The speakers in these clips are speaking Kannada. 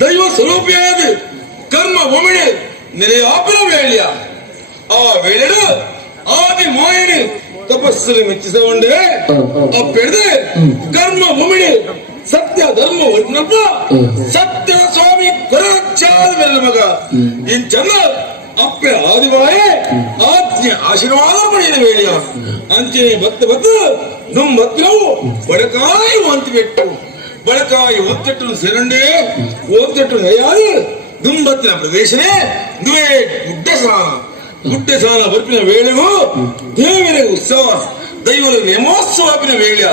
ದೈವ ಸ್ವರೂಪಿಯಾದ ಕರ್ಮ ಒಮ್ಮೆ ನೆಲೆಯಾಪನ ವೇಳ್ಯ ಆ ವೇಳೆಡು ಆದಿ ಮೋಹಿನಿ ತಪಸ್ಸಲ್ಲಿ ಮೆಚ್ಚಿಸಿಕೊಂಡೆ ಅಪ್ಪೆಡ್ದೆ ಕರ್ಮ ಒಮ್ಮೆ ಸತ್ಯ ಧರ್ಮ ಒನ್ನಪ್ಪ ಸತ್ಯ ಸ್ವಾಮಿ ಕೊರಚಾದ ಮೇಲೆ ಮಗ ಇಂಚನ್ನ ಅಪ್ಪೆ ಆದಿವಾಯೇ ಆಜ್ಞೆ ಆಶೀರ್ವಾದ ಪಡೆಯ ವೇಳೆಯ ಅಂಚನೆ ಬತ್ತು ನುಂಬತ್ತಿನವು ಬಡಕಾಯಿ ಅಂತಿ ಬಿಟ್ಟು ಬಡಕಾಯಿ ಒತ್ತಟ್ಟು ಸೇರಂಡೆ ಒತ್ತಟ್ಟು ನಯಾದು ದುಂಬತ್ತಿನ ಪ್ರವೇಶನೇ ನುವೆ ಗುಡ್ಡೆ ಸಾಲ ಬರ್ಪಿನ ವೇಳೆಗೂ ದೇವರ ಉತ್ಸವ ದೈವರ ನೇಮೋತ್ಸವಪಿನ ವೇಳೆ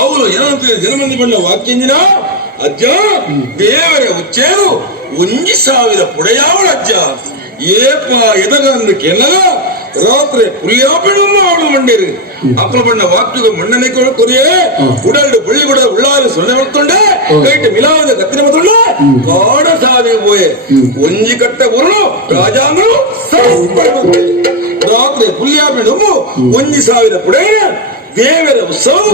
ಅವರು ಏನಂತ ಜನಮಂದಿ ಬಂದ ವಾಕ್ಯಂದಿನ ಅಜ್ಜ ದೇವರ ಉಚ್ಚೇರು 1,000 ಪುಡೆಯಾವಳ ಅಜ್ಜ ಏಪ ಎದಗಂದು ಕೆನ್ನಗ ರಾತ್ರಿ ಪುಲಿಯಾಪೆಡಮ್ಮ ಅವಳು ಮಂಡೇರಿ ಅಪ್ಪಳ ಬಣ್ಣ ವಾಕ್ಯಗ ಮಣ್ಣನೆ ಕೊರಿಯೇ ಉಡಲ್ಡು ಬಳ್ಳಿ ಕೂಡ ಉಳ್ಳಾರು ಸೊನ್ನೆ ಹೊತ್ತೊಂಡೆ ಕೈಟ್ ಮಿಲಾದ ಕತ್ತಿನ ಮತ್ತೊಂಡ ಕಾಡ ಸಾಧಿಗೆ ಪೋಯೆ ಒಂಜಿ ಕಟ್ಟ ಉರುಳು ರಾಜಾಂಗಳು ರಾತ್ರಿ ಪುಲಿಯಾಪೆಡಮ್ಮ 1,000 ಪುಡೆಯ ದೇವರ ಉತ್ಸವ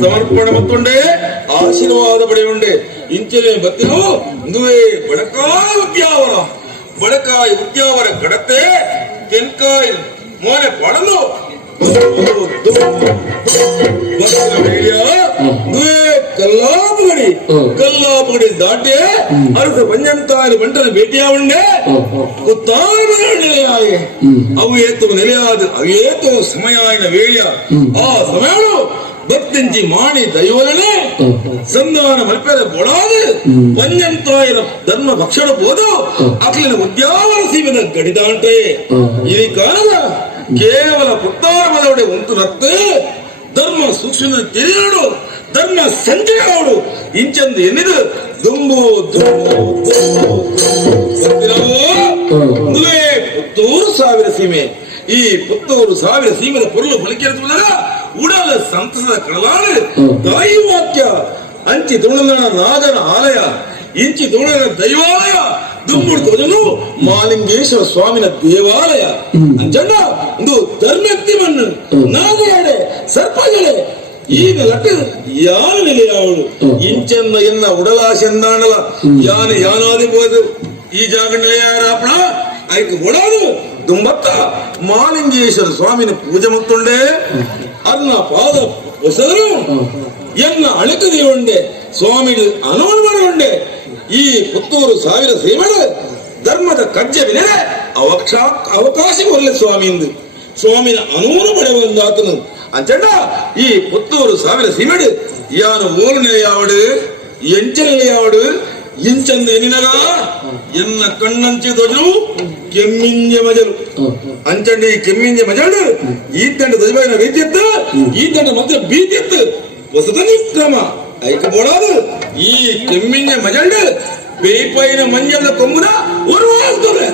ಸಮರ್ಪಣೆ ಮತ್ತೊಂಡೆ ಆಶೀರ್ವಾದ ಪಡೆಯುಂಡೆ ಇಂಚನೆ ಬತ್ತಿನು ನುವೆ ಬಡಕಾಯಿ ಉದ್ಯಾವರ ಕಡತೆ ತೆನ್ಕಾಯಿ ಮೋನೆ ಪಡಲು ಕಲ್ಲಾಪುಗಡಿ ದಾಟೆ ಅರಸ ಪಂಜಂತಾರಿ ಬಂಟನ ಭೇಟಿಯಾವಂಡೆ ನೆಲೆಯಾಯ ಅವು ಏತು ನೆಲೆಯಾದ ಅವೇತು ಸಮಯಾಯನ ವೇಳೆಯ ಆ ಸಮಯಗಳು ಬತ್ತಿಂಚಿ ಮಾಡಿ ದೈವಲನೆ ಸಂಧಾನ ಮಲ್ಪೆದ ಬೊಡಾದು ಪಂಜಂತಾಯಿನ ಧರ್ಮ ಭಕ್ಷಣ ಬೋದು ಅಕ್ಲಿನ ಉದ್ಯಾವರ ಸೀಮೆದ ಗಡಿದಾಂಟೆ ಈ ಕಾಲದ ಕೇವಲ ಪುತ್ತಾರಮದೊಡೆ ಉಂಟು ರತ್ತು ಧರ್ಮ ಸೂಕ್ಷ್ಮ ತಿರಿಯಾಡು ಧರ್ಮ ಸಂಜೆಯಾಡು ಇಂಚಂದು ಎನ್ನಿದು ದುಂಬು ಪುತ್ತೂರು ಸಾವಿರ ಸೀಮೆ ಈ ಪುತ್ತೂರು ಸಾವಿರ ಸೀಮೆದ ಪೊರ್ಲು ಬಲಿಕೆರಿಸುವುದರ ಉಡಲ ಸಂತಸದ ಕಡಲಾಳು ತಾಯಿ ವಾಕ್ಯ ಅಂಚಿ ತುಳುಂಗನ ನಾಗನ ಆಲಯ ಇಂಚಿ ತುಳುಂಗನ ದೈವಾಲಯ ದುಂಬುಡು ತೋಜನು ಮಾಲಿಂಗೇಶ್ವರ ಸ್ವಾಮಿನ ದೇವಾಲಯ ಅಂಚಂಡ ಒಂದು ಧರ್ಮಕ್ತಿ ಮಣ್ಣು ನಾಗಯಾಡೆ ಸರ್ಪಗಳೇ ಈಗ ಲಟ್ಟ ಯಾನ ನೆಲೆಯಾವಳು ಇಂಚನ್ನ ಎನ್ನ ಉಡಲಾಶಂದಾಣಲ ಯಾನಾದಿಬೋದು ಈ ಜಾಗ ನೆಲೆಯಾರಾಪಣ ಐಕ್ ಒಡಾದು ದುಂಬತ್ತ ಮಾಲಿಂಗೇಶ್ವರ ಸ್ವಾಮಿನ ಪೂಜೆ ಮತ್ತೊಂಡೆ ಅನ್ನ ಪಾದ ಹೊಸರು ಎನ್ನ ಅಳಿಕದಿ ಉಂಡೆ ಸ್ವಾಮಿ ಅನುಮಾನ ಈ ಪುತ್ತೂರು ಸಾವಿರ ಸೇವೆಗಳು ಧರ್ಮದ ಕಜ್ಜವಿನ ಅವಕಾಶ ಒಳ್ಳೆ ಸ್ವಾಮಿಯಿಂದ ಸ್ವಾಮಿನ ಅನುಮಾನ ಪಡೆಯುವಂದಾತನು ಅಂಚಂಡ ಈ ಪುತ್ತೂರು ಸಾವಿರ ಸೀಮೆಡು ಯಾನು ಓಲು ನೆಲೆಯಾವಡು ಎಂಚ ನೆಲೆಯಾವಡು ಇಂಚಂದು ಎನಿನಗ ಎನ್ನ ಕಣ್ಣಂಚಿ ದೊಡ್ಡು ಕೆಮ್ಮಿಂಜ ಮಜಲು ಅಂಚಂಡಿ ಕೆಮ್ಮಿಂಜ ಮಜಲು ಈ ತಂಡ ದೈವನ ರೀತಿಯತ್ತು ಈ ತಂಡ ಮತ್ತೆ ಬೀತಿತ್ತು ಹೊಸದನಿ ಕ್ರಮ ಐಕಬೋಡಾದು ಈ ಕೆಮ್ಮಿಂಜ ಮಜಲು ಬೇಪೈನ ಮಂಜಲ ಕೊಂಬುನ ಉರುವಾಗ್ತದೆ